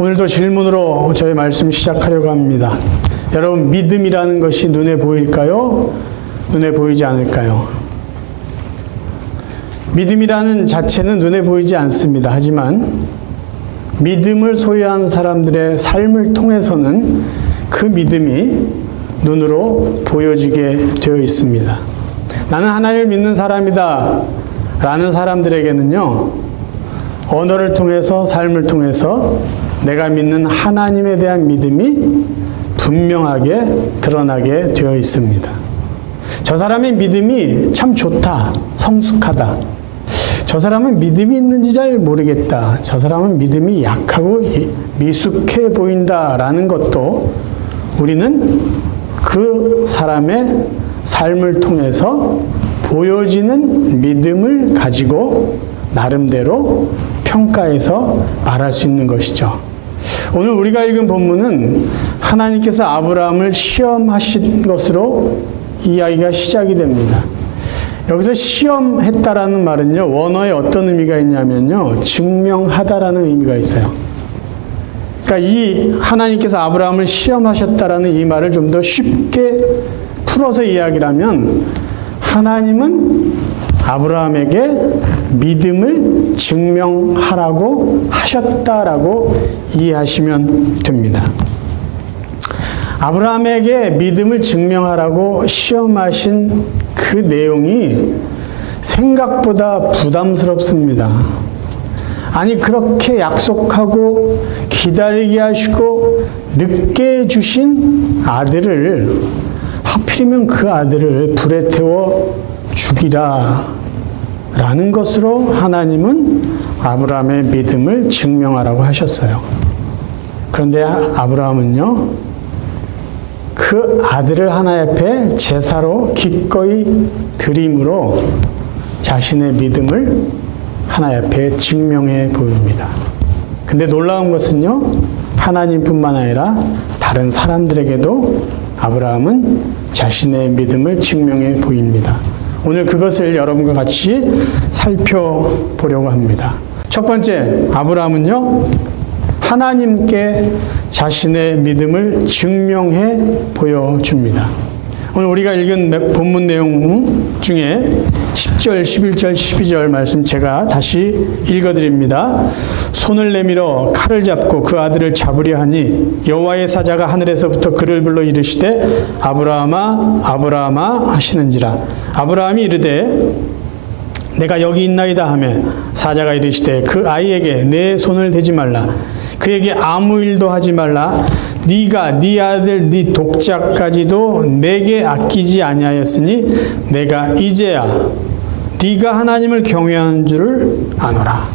오늘도 질문으로 저희 말씀 시작하려고 합니다. 여러분, 믿음이라는 것이 눈에 보일까요? 눈에 보이지 않을까요? 믿음이라는 자체는 눈에 보이지 않습니다. 하지만 믿음을 소유한 사람들의 삶을 통해서는 그 믿음이 눈으로 보여지게 되어 있습니다. 나는 하나님을 믿는 사람이다 라는 사람들에게는요, 언어를 통해서, 삶을 통해서 내가 믿는 하나님에 대한 믿음이 분명하게 드러나게 되어 있습니다. 저 사람의 믿음이 참 좋다, 성숙하다. 저 사람은 믿음이 있는지 잘 모르겠다. 저 사람은 믿음이 약하고 미숙해 보인다라는 것도 우리는 그 사람의 삶을 통해서 보여지는 믿음을 가지고 나름대로 평가해서 말할 수 있는 것이죠. 오늘 우리가 읽은 본문은 하나님께서 아브라함을 시험하신 것으로 이야기가 시작이 됩니다. 여기서 시험했다라는 말은요, 원어에 어떤 의미가 있냐면요, 증명하다라는 의미가 있어요. 그러니까 이 하나님께서 아브라함을 시험하셨다라는 이 말을 좀 더 쉽게 풀어서 이야기를 하면, 하나님은 아브라함에게 믿음을 증명하라고 하셨다라고 이해하시면 됩니다. 아브라함에게 믿음을 증명하라고 시험하신 그 내용이 생각보다 부담스럽습니다. 아니, 그렇게 약속하고 기다리게 하시고 늦게 주신 아들을, 하필이면 그 아들을 불에 태워 죽이라 라는 것으로 하나님은 아브라함의 믿음을 증명하라고 하셨어요. 그런데 아브라함은요, 그 아들을 하나님 앞에 제사로 기꺼이 드림으로 자신의 믿음을 하나님 앞에 증명해 보입니다. 근데 놀라운 것은요, 하나님뿐만 아니라 다른 사람들에게도 아브라함은 자신의 믿음을 증명해 보입니다. 오늘 그것을 여러분과 같이 살펴보려고 합니다. 첫 번째, 아브라함은요, 하나님께 자신의 믿음을 증명해 보여줍니다. 오늘 우리가 읽은 본문 내용 중에 10절, 11절, 12절 말씀 제가 다시 읽어드립니다. 손을 내밀어 칼을 잡고 그 아들을 잡으려 하니 여호와의 사자가 하늘에서부터 그를 불러 이르시되 아브라함아 아브라함아 하시는지라. 아브라함이 이르되 내가 여기 있나이다 하며 사자가 이르시되 그 아이에게 내 손을 대지 말라. 그에게 아무 일도 하지 말라. 네가 네 아들 네 독자까지도 내게 아끼지 아니하였으니 내가 이제야 네가 하나님을 경외하는 줄을 아노라.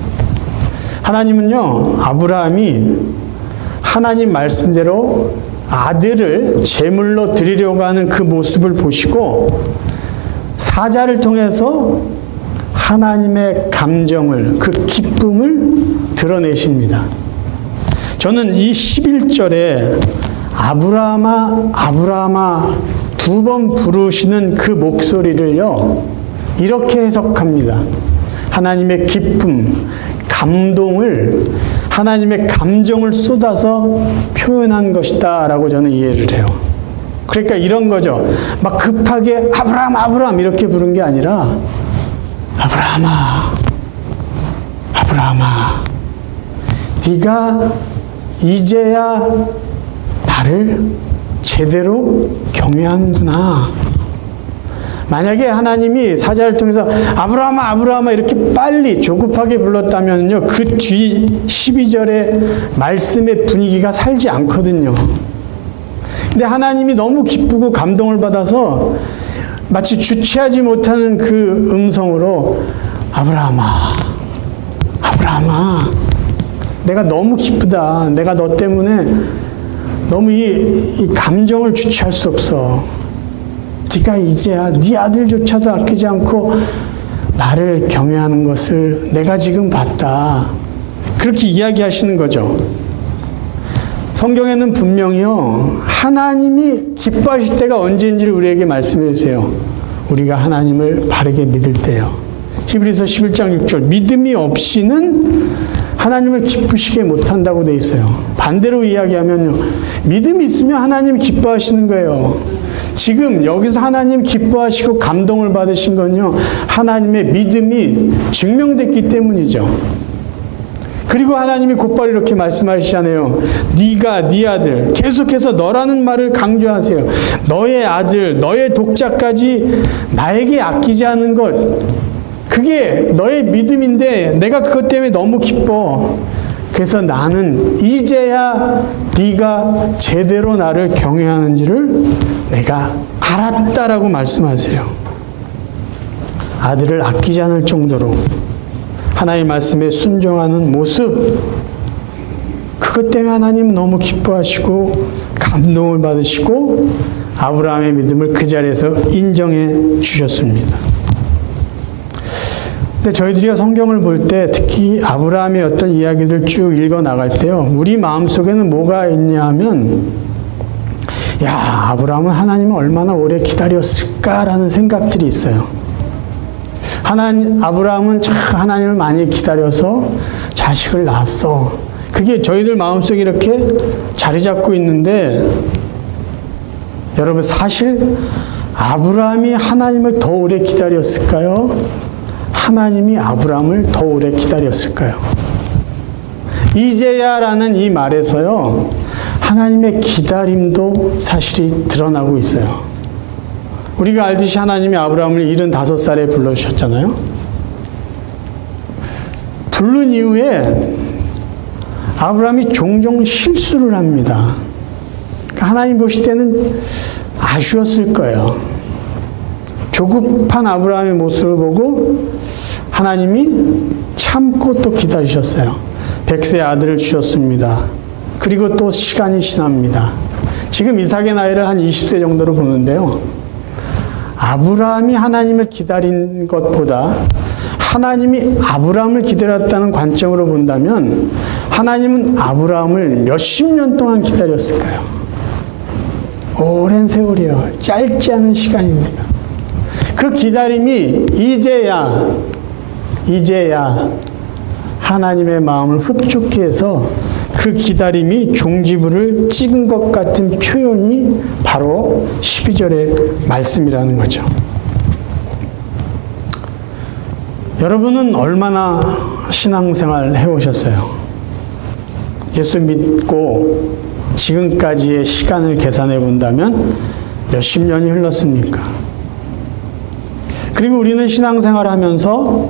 하나님은요, 아브라함이 하나님 말씀대로 아들을 제물로 드리려고 하는 그 모습을 보시고 사자를 통해서 하나님의 감정을, 그 기쁨을 드러내십니다. 저는 이 11절에 아브라함아 아브라함아 두 번 부르시는 그 목소리를요, 이렇게 해석합니다. 하나님의 기쁨, 감동을, 하나님의 감정을 쏟아서 표현한 것이다 라고 저는 이해를 해요. 그러니까 이런 거죠. 막 급하게 아브라함 아브라함 이렇게 부른 게 아니라 아브라함아 아브라함아 네가 이제야 나를 제대로 경외하는구나. 만약에 하나님이 사자를 통해서 아브라함아 아브라함아 이렇게 빨리 조급하게 불렀다면요, 그 뒤 12절의 말씀의 분위기가 살지 않거든요. 근데 하나님이 너무 기쁘고 감동을 받아서 마치 주체하지 못하는 그 음성으로 아브라함아 아브라함아 내가 너무 기쁘다. 내가 너 때문에 너무 이 감정을 주체할 수 없어. 네가 이제야 네 아들조차도 아끼지 않고 나를 경외하는 것을 내가 지금 봤다. 그렇게 이야기하시는 거죠. 성경에는 분명히요, 하나님이 기뻐하실 때가 언제인지를 우리에게 말씀해 주세요. 우리가 하나님을 바르게 믿을 때요. 히브리서 11장 6절 믿음이 없이는 하나님을 기쁘시게 못한다고 돼 있어요. 반대로 이야기하면요. 믿음이 있으면 하나님 기뻐하시는 거예요. 지금 여기서 하나님 기뻐하시고 감동을 받으신 건요. 하나님의 믿음이 증명됐기 때문이죠. 그리고 하나님이 곧바로 이렇게 말씀하시잖아요. 네가 네 아들, 계속해서 너라는 말을 강조하세요. 너의 아들, 너의 독자까지 나에게 아끼지 않은 것, 그게 너의 믿음인데 내가 그것 때문에 너무 기뻐. 그래서 나는 이제야 네가 제대로 나를 경외하는지를 내가 알았다라고 말씀하세요. 아들을 아끼지 않을 정도로 하나님의 말씀에 순종하는 모습, 그것 때문에 하나님은 너무 기뻐하시고 감동을 받으시고 아브라함의 믿음을 그 자리에서 인정해 주셨습니다. 근데 저희들이 성경을 볼 때 특히 아브라함의 어떤 이야기를 쭉 읽어 나갈 때요, 우리 마음속에는 뭐가 있냐 하면, 야, 아브라함은 하나님을 얼마나 오래 기다렸을까라는 생각들이 있어요. 아브라함은 참 하나님을 많이 기다려서 자식을 낳았어. 그게 저희들 마음속에 이렇게 자리 잡고 있는데, 여러분 사실 아브라함이 하나님을 더 오래 기다렸을까요? 하나님이 아브라함을 더 오래 기다렸을까요? 이제야라는 이 말에서요, 하나님의 기다림도 사실이 드러나고 있어요. 우리가 알듯이 하나님이 아브라함을 75살에 불러주셨잖아요. 부른 이후에 아브라함이 종종 실수를 합니다. 그러니까 하나님 보실 때는 아쉬웠을 거예요. 조급한 아브라함의 모습을 보고 하나님이 참고 또 기다리셨어요. 100세 아들을 주셨습니다. 그리고 또 시간이 지납니다. 지금 이삭의 나이를 한 20세 정도로 보는데요. 아브라함이 하나님을 기다린 것보다 하나님이 아브라함을 기다렸다는 관점으로 본다면 하나님은 아브라함을 몇십 년 동안 기다렸을까요? 오랜 세월이요. 짧지 않은 시간입니다. 그 기다림이 이제야 하나님의 마음을 흡족해 해서 그 기다림이 종지부를 찍은 것 같은 표현이 바로 12절의 말씀이라는 거죠. 여러분은 얼마나 신앙생활 해오셨어요? 예수 믿고 지금까지의 시간을 계산해 본다면 몇십 년이 흘렀습니까? 그리고 우리는 신앙생활 하면서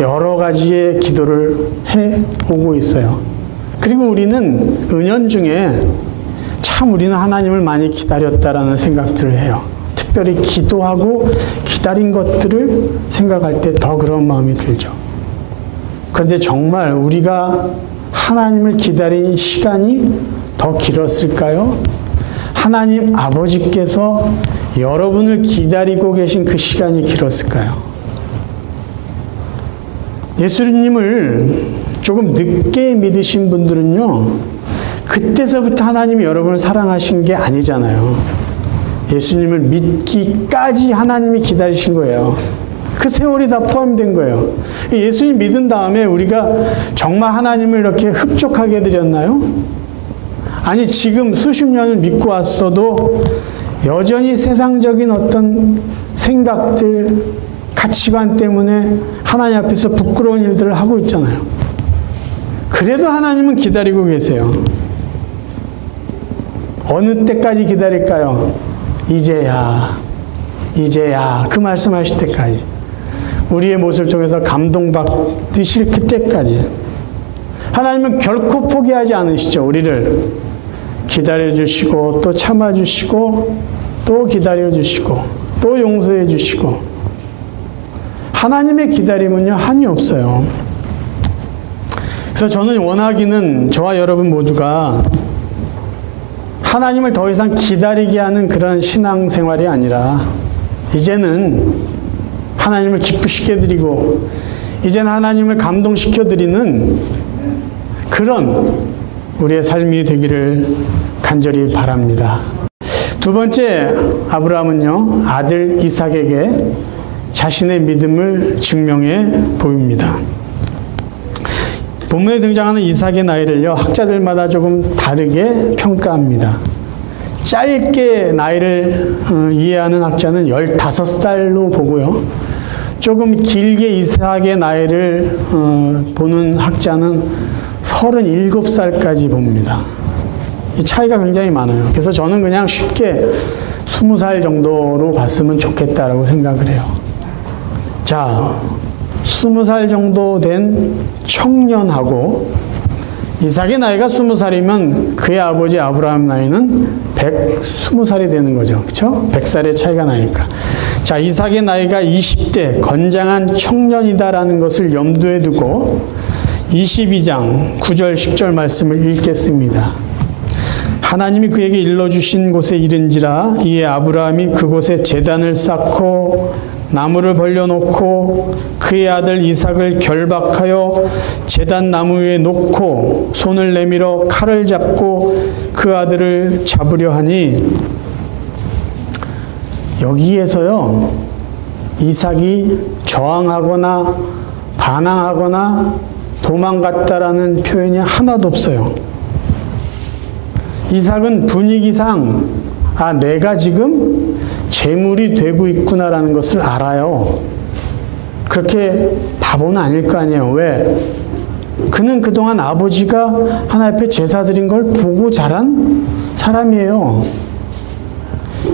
여러 가지의 기도를 해오고 있어요. 그리고 우리는 은연중에 참 우리는 하나님을 많이 기다렸다라는 생각들을 해요. 특별히 기도하고 기다린 것들을 생각할 때 더 그런 마음이 들죠. 그런데 정말 우리가 하나님을 기다린 시간이 더 길었을까요? 하나님 아버지께서 여러분을 기다리고 계신 그 시간이 길었을까요? 예수님을 조금 늦게 믿으신 분들은요, 그때서부터 하나님이 여러분을 사랑하신 게 아니잖아요. 예수님을 믿기까지 하나님이 기다리신 거예요. 그 세월이 다 포함된 거예요. 예수님 믿은 다음에 우리가 정말 하나님을 이렇게 흡족하게 드렸나요? 아니, 지금 수십 년을 믿고 왔어도 여전히 세상적인 어떤 생각들, 가치관 때문에 하나님 앞에서 부끄러운 일들을 하고 있잖아요. 그래도 하나님은 기다리고 계세요. 어느 때까지 기다릴까요? 이제야 그 말씀하실 때까지, 우리의 모습을 통해서 감동받으실 그때까지 하나님은 결코 포기하지 않으시죠. 우리를 기다려주시고 또 참아주시고 또 기다려주시고 또 용서해주시고, 하나님의 기다림은요 한이 없어요. 그래서 저는 원하기는 저와 여러분 모두가 하나님을 더 이상 기다리게 하는 그런 신앙생활이 아니라 이제는 하나님을 기쁘시게 드리고 이제는 하나님을 감동시켜 드리는 그런 우리의 삶이 되기를 간절히 바랍니다. 두 번째, 아브라함은요 아들 이삭에게 자신의 믿음을 증명해 보입니다. 본문에 등장하는 이삭의 나이를요, 학자들마다 조금 다르게 평가합니다. 짧게 나이를 이해하는 학자는 15살로 보고요. 조금 길게 이삭의 나이를 보는 학자는 37살까지 봅니다. 이 차이가 굉장히 많아요. 그래서 저는 그냥 쉽게 20살 정도로 봤으면 좋겠다라고 생각을 해요. 자, 20살 정도 된 청년하고 이삭의 나이가 20살이면 그의 아버지 아브라함 나이는 120살이 되는 거죠. 그렇죠? 100살의 차이가 나니까. 자, 이삭의 나이가 20대 건장한 청년이다라는 것을 염두에 두고 22장 9절 10절 말씀을 읽겠습니다. 하나님이 그에게 일러주신 곳에 이른지라 이에 아브라함이 그곳에 제단을 쌓고 나무를 벌려놓고 그의 아들 이삭을 결박하여 제단 나무 위에 놓고 손을 내밀어 칼을 잡고 그 아들을 잡으려 하니, 여기에서요 이삭이 저항하거나 반항하거나 도망갔다라는 표현이 하나도 없어요. 이삭은 분위기상 내가 지금 재물이 되고 있구나라는 것을 알아요. 그렇게 바보는 아닐 거 아니에요. 왜? 그는 그동안 아버지가 하나님 앞에 제사 드린 걸 보고 자란 사람이에요.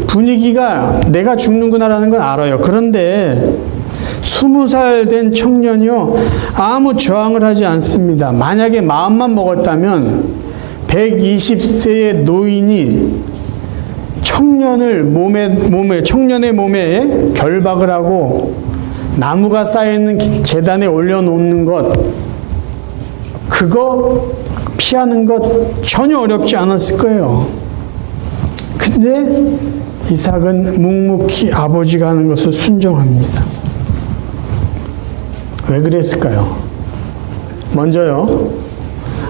분위기가 내가 죽는구나라는 걸 알아요. 그런데 20살 된 청년이요 아무 저항을 하지 않습니다. 만약에 마음만 먹었다면 120세의 노인이 청년의 몸에 결박을 하고 나무가 쌓여있는 제단에 올려놓는 것, 그거 피하는 것 전혀 어렵지 않았을 거예요. 근데 이삭은 묵묵히 아버지가 하는 것을 순종합니다. 왜 그랬을까요? 먼저요,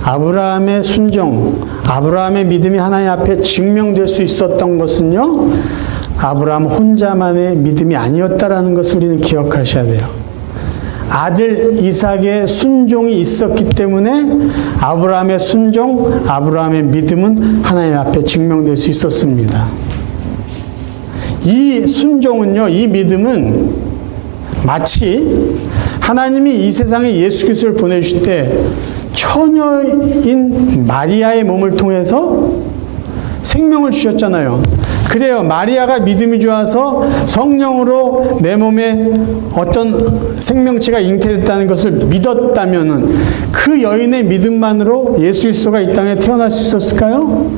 아브라함의 순종, 아브라함의 믿음이 하나님 앞에 증명될 수 있었던 것은요, 아브라함 혼자만의 믿음이 아니었다라는 것을 우리는 기억하셔야 돼요. 아들 이삭의 순종이 있었기 때문에 아브라함의 순종, 아브라함의 믿음은 하나님 앞에 증명될 수 있었습니다. 이 순종은요, 이 믿음은 마치 하나님이 이 세상에 예수 그리스도를 보내주실 때 처녀인 마리아의 몸을 통해서 생명을 주셨잖아요. 그래요. 마리아가 믿음이 좋아서 성령으로 내 몸에 어떤 생명체가 잉태됐다는 것을 믿었다면은 그 여인의 믿음만으로 예수 그리스도가 이 땅에 태어날 수 있었을까요?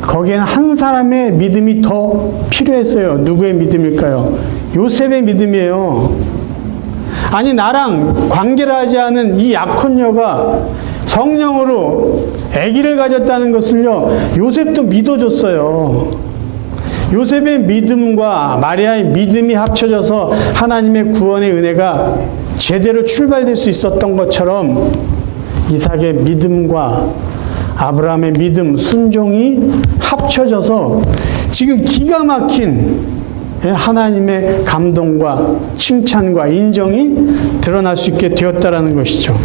거기에는 한 사람의 믿음이 더 필요했어요. 누구의 믿음일까요? 요셉의 믿음이에요. 아니, 나랑 관계를 하지 않은 이 약혼녀가 성령으로 아기를 가졌다는 것을요, 요셉도 믿어줬어요. 요셉의 믿음과 마리아의 믿음이 합쳐져서 하나님의 구원의 은혜가 제대로 출발될 수 있었던 것처럼 이삭의 믿음과 아브라함의 믿음, 순종이 합쳐져서 지금 기가 막힌 하나님의 감동과 칭찬과 인정이 드러날 수 있게 되었다라는 것이죠.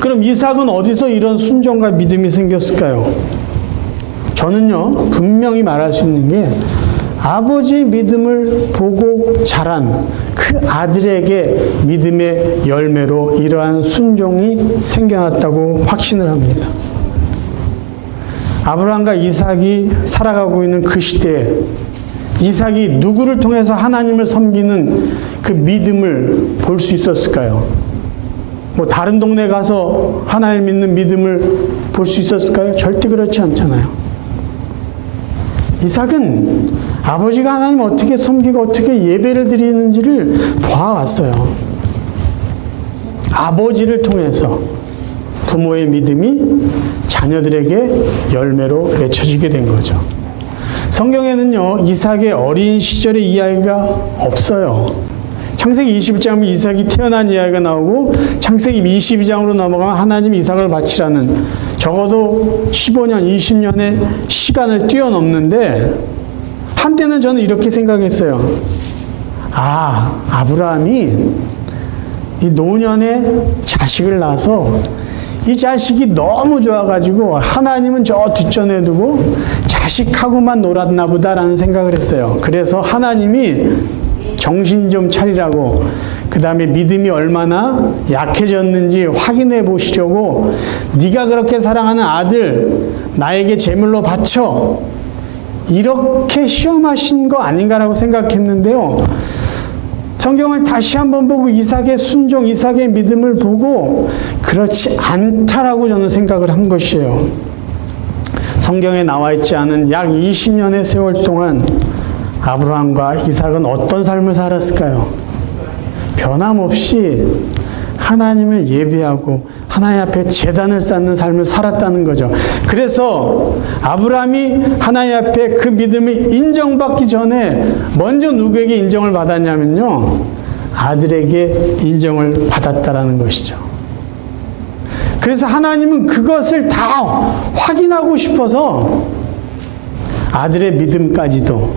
그럼 이삭은 어디서 이런 순종과 믿음이 생겼을까요? 저는요, 분명히 말할 수 있는 게 아버지 믿음을 보고 자란 그 아들에게 믿음의 열매로 이러한 순종이 생겨났다고 확신을 합니다. 아브라함과 이삭이 살아가고 있는 그 시대에 이삭이 누구를 통해서 하나님을 섬기는 그 믿음을 볼 수 있었을까요? 뭐 다른 동네 가서 하나님 믿는 믿음을 볼 수 있었을까요? 절대 그렇지 않잖아요. 이삭은 아버지가 하나님을 어떻게 섬기고 어떻게 예배를 드리는지를 보아왔어요. 아버지를 통해서 부모의 믿음이 자녀들에게 열매로 맺혀지게 된 거죠. 성경에는요, 이삭의 어린 시절의 이야기가 없어요. 창세기 21장은 이삭이 태어난 이야기가 나오고, 창세기 22장으로 넘어가면 하나님 이삭을 바치라는, 적어도 15년, 20년의 시간을 뛰어넘는데, 한때는 저는 이렇게 생각했어요. 아브라함이 이 노년에 자식을 낳아서 이 자식이 너무 좋아가지고 하나님은 저 뒷전에 두고 자식하고만 놀았나 보다라는 생각을 했어요. 그래서 하나님이 정신 좀 차리라고, 그 다음에 믿음이 얼마나 약해졌는지 확인해 보시려고 네가 그렇게 사랑하는 아들 나에게 제물로 바쳐, 이렇게 시험하신 거 아닌가라고 생각했는데요. 성경을 다시 한번 보고 이삭의 순종, 이삭의 믿음을 보고 그렇지 않다라고 저는 생각을 한 것이에요. 성경에 나와 있지 않은 약 20년의 세월 동안 아브라함과 이삭은 어떤 삶을 살았을까요? 변함없이 하나님을 예배하고 하나님 앞에 제단을 쌓는 삶을 살았다는 거죠. 그래서 아브라함이 하나님 앞에 그 믿음을 인정받기 전에 먼저 누구에게 인정을 받았냐면요, 아들에게 인정을 받았다라는 것이죠. 그래서 하나님은 그것을 다 확인하고 싶어서 아들의 믿음까지도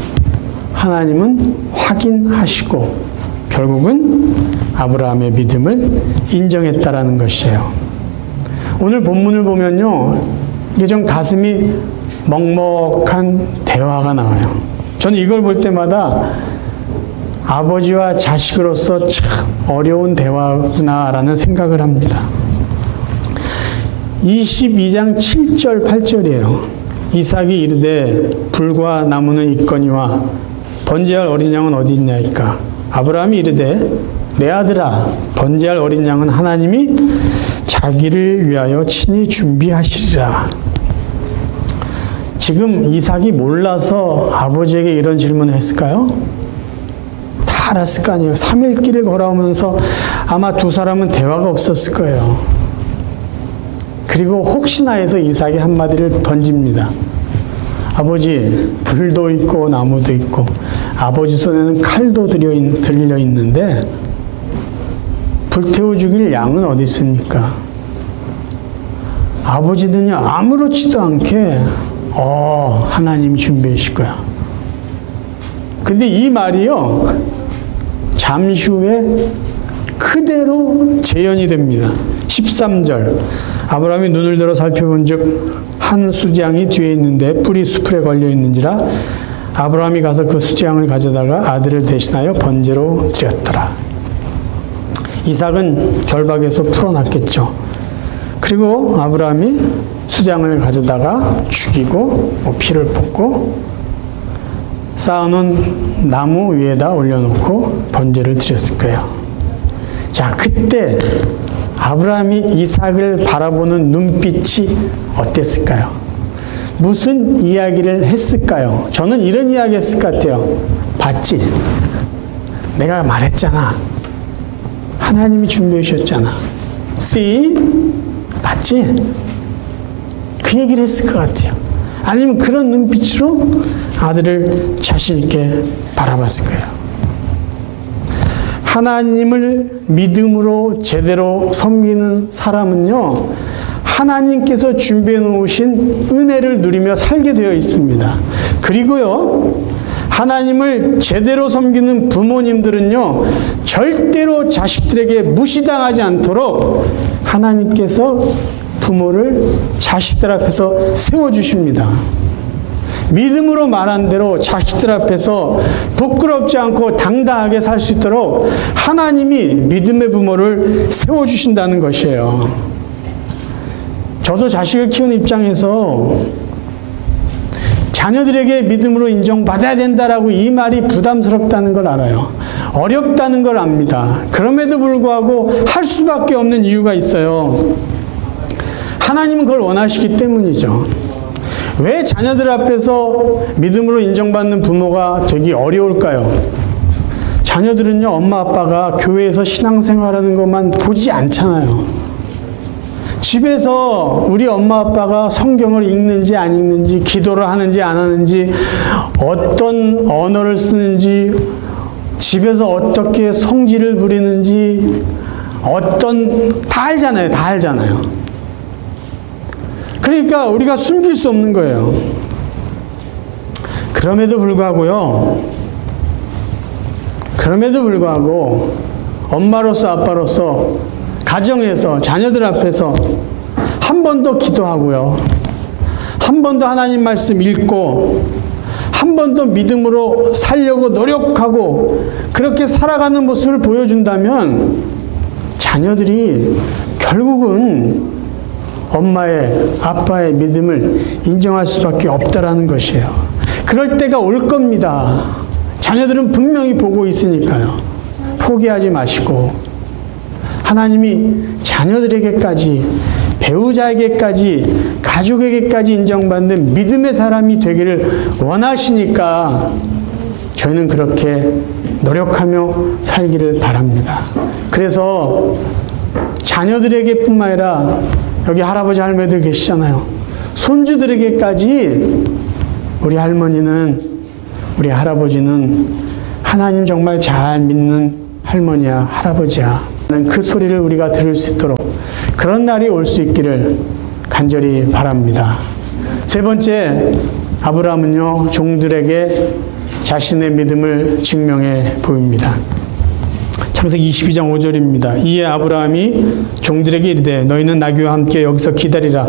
하나님은 확인하시고 결국은 아브라함의 믿음을 인정했다라는 것이에요. 오늘 본문을 보면요, 이게 좀 가슴이 먹먹한 대화가 나와요. 저는 이걸 볼 때마다 아버지와 자식으로서 참 어려운 대화구나라는 생각을 합니다. 22장 7절 8절이에요. 이삭이 이르되 불과 나무는 있거니와 번제할 어린 양은 어디 있나이까? 아브라함이 이르되 내 아들아, 번제할 어린 양은 하나님이 자기를 위하여 친히 준비하시리라. 지금 이삭이 몰라서 아버지에게 이런 질문을 했을까요? 다 알았을 거 아니에요. 3일 길을 걸어오면서 아마 두 사람은 대화가 없었을 거예요. 그리고 혹시나 해서 이삭이 한마디를 던집니다. 아버지, 불도 있고 나무도 있고 아버지 손에는 칼도 들려 있는데 불태워 죽일 양은 어디 있습니까? 아버지는요, 아무렇지도 않게 하나님이 준비해 주실 거야. 근데 이 말이요, 잠시 후에 그대로 재현이 됩니다. 13절 아브라함이 눈을 들어 살펴본 즉 한 수장이 뒤에 있는데 뿔이 수풀에 걸려 있는지라 아브라함이 가서 그 수장을 가져다가 아들을 대신하여 번제로 드렸더라. 이삭은 결박에서 풀어났겠죠. 그리고 아브라함이 수장을 가져다가 죽이고 피를 붓고 쌓아놓은 나무 위에다 올려놓고 번제를 드렸을 거예요. 자, 그때 아브라함이 이삭을 바라보는 눈빛이 어땠을까요? 무슨 이야기를 했을까요? 저는 이런 이야기 했을 것 같아요. 봤지? 내가 말했잖아. 하나님이 준비해 주셨잖아. See? 봤지? 그 얘기를 했을 것 같아요. 아니면 그런 눈빛으로 아들을 자신 있게 바라봤을 거예요. 하나님을 믿음으로 제대로 섬기는 사람은요, 하나님께서 준비해 놓으신 은혜를 누리며 살게 되어 있습니다. 그리고요, 하나님을 제대로 섬기는 부모님들은요, 절대로 자식들에게 무시당하지 않도록 하나님께서 부모를 자식들 앞에서 세워주십니다. 믿음으로 말한 대로 자식들 앞에서 부끄럽지 않고 당당하게 살 수 있도록 하나님이 믿음의 부모를 세워주신다는 것이에요. 저도 자식을 키우는 입장에서 자녀들에게 믿음으로 인정받아야 된다라고 이 말이 부담스럽다는 걸 알아요. 어렵다는 걸 압니다. 그럼에도 불구하고 할 수밖에 없는 이유가 있어요. 하나님은 그걸 원하시기 때문이죠. 왜 자녀들 앞에서 믿음으로 인정받는 부모가 되기 어려울까요? 자녀들은요, 엄마 아빠가 교회에서 신앙생활하는 것만 보지 않잖아요. 집에서 우리 엄마 아빠가 성경을 읽는지 안 읽는지, 기도를 하는지 안 하는지, 어떤 언어를 쓰는지, 집에서 어떻게 성질을 부리는지, 다 알잖아요. 다 알잖아요. 그러니까 우리가 숨길 수 없는 거예요. 그럼에도 불구하고 엄마로서 아빠로서 가정에서 자녀들 앞에서 한 번 더 기도하고요. 한 번 더 하나님 말씀 읽고 한 번 더 믿음으로 살려고 노력하고 그렇게 살아가는 모습을 보여준다면 자녀들이 결국은 엄마의 아빠의 믿음을 인정할 수밖에 없다라는 것이에요. 그럴 때가 올 겁니다. 자녀들은 분명히 보고 있으니까요. 포기하지 마시고 하나님이 자녀들에게까지 배우자에게까지 가족에게까지 인정받는 믿음의 사람이 되기를 원하시니까 저희는 그렇게 노력하며 살기를 바랍니다. 그래서 자녀들에게뿐만 아니라 여기 할아버지 할머니들 계시잖아요. 손주들에게까지 우리 할머니는 우리 할아버지는 하나님 정말 잘 믿는 할머니야 할아버지야 그 소리를 우리가 들을 수 있도록 그런 날이 올 수 있기를 간절히 바랍니다. 세 번째, 아브라함은요 종들에게 자신의 믿음을 증명해 보입니다. 창세기 22장 5절입니다. 이에 아브라함이 종들에게 이르되 너희는 나귀와 함께 여기서 기다리라.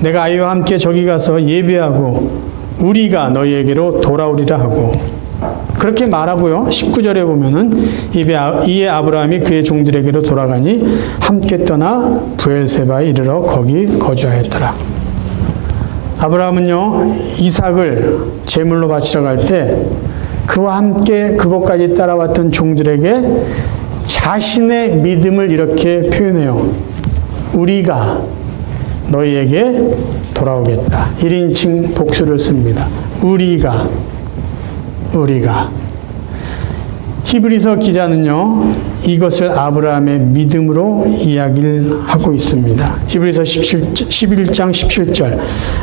내가 아이와 함께 저기 가서 예배하고 우리가 너희에게로 돌아오리라 하고 그렇게 말하고요. 19절에 보면은 이에 아브라함이 그의 종들에게로 돌아가니 함께 떠나 브엘세바에 이르러 거기 거주하였더라. 아브라함은요 이삭을 제물로 바치러 갈 때 그와 함께 그곳까지 따라왔던 종들에게 자신의 믿음을 이렇게 표현해요. 우리가 너희에게 돌아오겠다. 1인칭 복수를 씁니다. 우리가 히브리서 기자는요 이것을 아브라함의 믿음으로 이야기를 하고 있습니다. 히브리서 11장 17절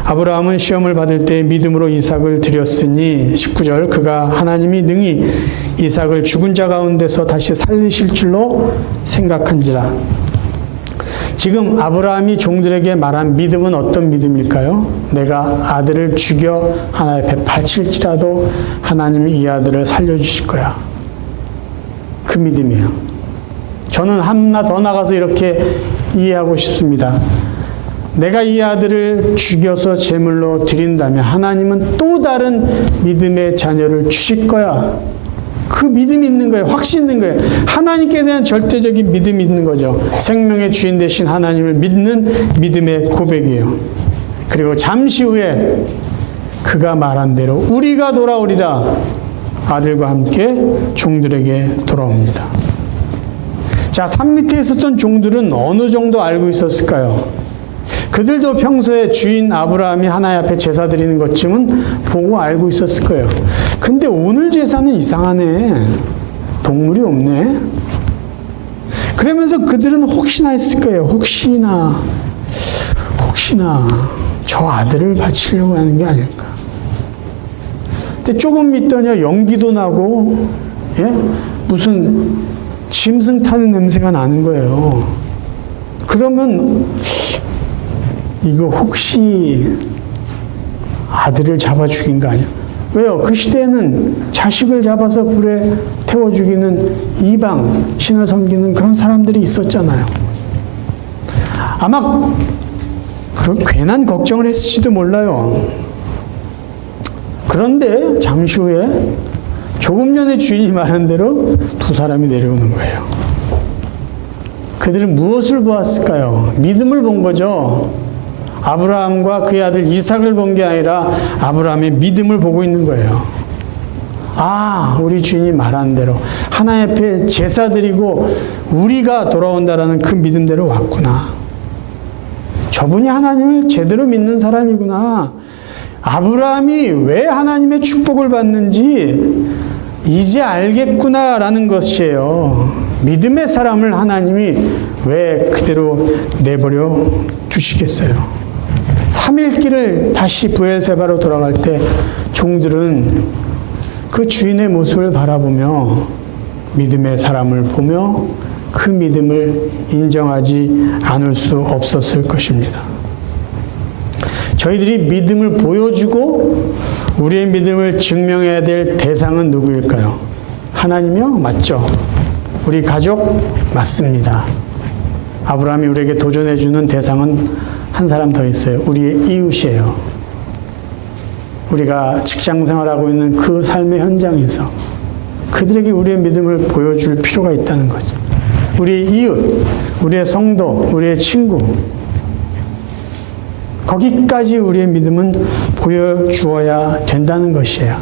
아브라함은 시험을 받을 때 믿음으로 이삭을 드렸으니 19절 그가 하나님이 능히 이삭을 죽은 자 가운데서 다시 살리실 줄로 생각한지라. 지금 아브라함이 종들에게 말한 믿음은 어떤 믿음일까요? 내가 아들을 죽여 하나님 앞에 바칠지라도 하나님이 이 아들을 살려주실 거야. 그 믿음이에요. 저는 하나 더 나가서 이렇게 이해하고 싶습니다. 내가 이 아들을 죽여서 제물로 드린다면 하나님은 또 다른 믿음의 자녀를 주실 거야. 그 믿음이 있는 거예요. 확신 있는 거예요. 하나님께 대한 절대적인 믿음이 있는 거죠. 생명의 주인 되신 하나님을 믿는 믿음의 고백이에요. 그리고 잠시 후에 그가 말한 대로 우리가 돌아오리라. 아들과 함께 종들에게 돌아옵니다. 자, 산 밑에 있었던 종들은 어느 정도 알고 있었을까요? 그들도 평소에 주인 아브라함이 하나님 앞에 제사 드리는 것쯤은 보고 알고 있었을 거예요. 근데 오늘 제사는 이상하네. 동물이 없네. 그러면서 그들은 혹시나 했을 거예요. 혹시나 저 아들을 바치려고 하는 게 아닐까. 근데 조금 믿더니 연기도 나고 무슨 짐승 타는 냄새가 나는 거예요. 그러면 이거 혹시 아들을 잡아 죽인 거 아니야? 왜요? 그 시대에는 자식을 잡아서 불에 태워 죽이는 이방 신을 섬기는 그런 사람들이 있었잖아요. 아마 그런 괜한 걱정을 했을지도 몰라요. 그런데 잠시 후에 조금 전에 주인이 말한 대로 두 사람이 내려오는 거예요. 그들은 무엇을 보았을까요? 믿음을 본 거죠. 아브라함과 그의 아들 이삭을 본 게 아니라 아브라함의 믿음을 보고 있는 거예요. 아, 우리 주인이 말한 대로 하나님 앞에 제사 드리고 우리가 돌아온다라는 그 믿음대로 왔구나. 저분이 하나님을 제대로 믿는 사람이구나. 아브라함이 왜 하나님의 축복을 받는지 이제 알겠구나라는 것이에요. 믿음의 사람을 하나님이 왜 그대로 내버려 두시겠어요? 3일 길을 다시 브엘세바로 돌아갈 때 종들은 그 주인의 모습을 바라보며 믿음의 사람을 보며 그 믿음을 인정하지 않을 수 없었을 것입니다. 저희들이 믿음을 보여주고 우리의 믿음을 증명해야 될 대상은 누구일까요? 하나님이요? 맞죠? 우리 가족 맞습니다. 아브라함이 우리에게 도전해 주는 대상은 한 사람 더 있어요. 우리의 이웃이에요. 우리가 직장 생활하고 있는 그 삶의 현장에서 그들에게 우리의 믿음을 보여줄 필요가 있다는 거죠. 우리의 이웃, 우리의 성도, 우리의 친구, 거기까지 우리의 믿음은 보여주어야 된다는 것이에요.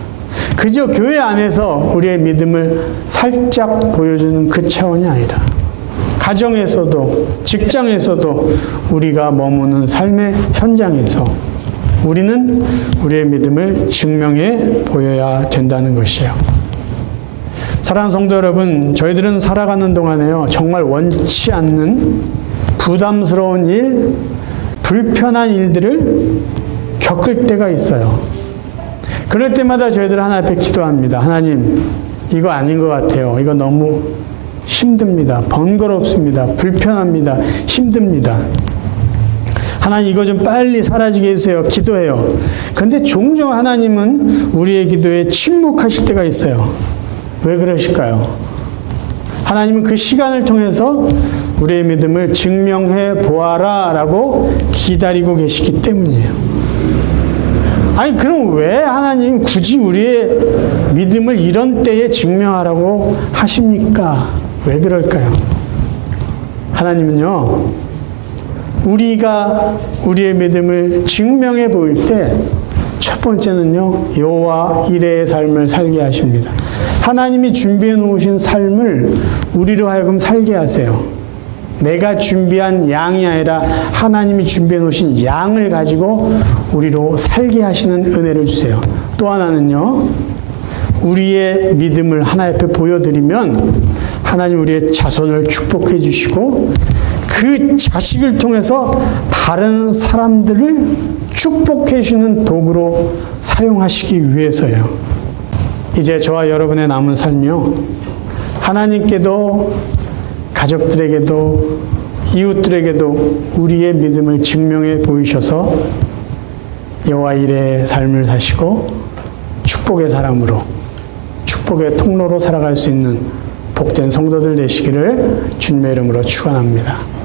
그저 교회 안에서 우리의 믿음을 살짝 보여주는 그 차원이 아니라 가정에서도 직장에서도 우리가 머무는 삶의 현장에서 우리는 우리의 믿음을 증명해 보여야 된다는 것이에요. 사랑하는 성도 여러분, 저희들은 살아가는 동안에요, 정말 원치 않는 부담스러운 일, 불편한 일들을 겪을 때가 있어요. 그럴 때마다 저희들은 하나님 앞에 기도합니다. 하나님, 이거 아닌 것 같아요. 이거 너무 힘듭니다. 번거롭습니다. 불편합니다. 힘듭니다. 하나님, 이거 좀 빨리 사라지게 해주세요. 기도해요. 그런데 종종 하나님은 우리의 기도에 침묵하실 때가 있어요. 왜 그러실까요? 하나님은 그 시간을 통해서 우리의 믿음을 증명해 보아라 라고 기다리고 계시기 때문이에요. 아니, 그럼 왜 하나님 굳이 우리의 믿음을 이런 때에 증명하라고 하십니까? 왜 그럴까요? 하나님은요, 우리가 우리의 믿음을 증명해 보일 때 첫 번째는요, 여호와 이레의 삶을 살게 하십니다. 하나님이 준비해 놓으신 삶을 우리로 하여금 살게 하세요. 내가 준비한 양이 아니라 하나님이 준비해 놓으신 양을 가지고 우리로 살게 하시는 은혜를 주세요. 또 하나는요, 우리의 믿음을 하나님 앞에 보여드리면 하나님 우리의 자손을 축복해 주시고 그 자식을 통해서 다른 사람들을 축복해 주는 도구로 사용하시기 위해서요. 이제 저와 여러분의 남은 삶이요, 하나님께도 가족들에게도 이웃들에게도 우리의 믿음을 증명해 보이셔서 여호와 이레의 삶을 사시고 축복의 사람으로, 축복의 통로로 살아갈 수 있는 복된 성도들 되시기를 주님의 이름으로 축원합니다.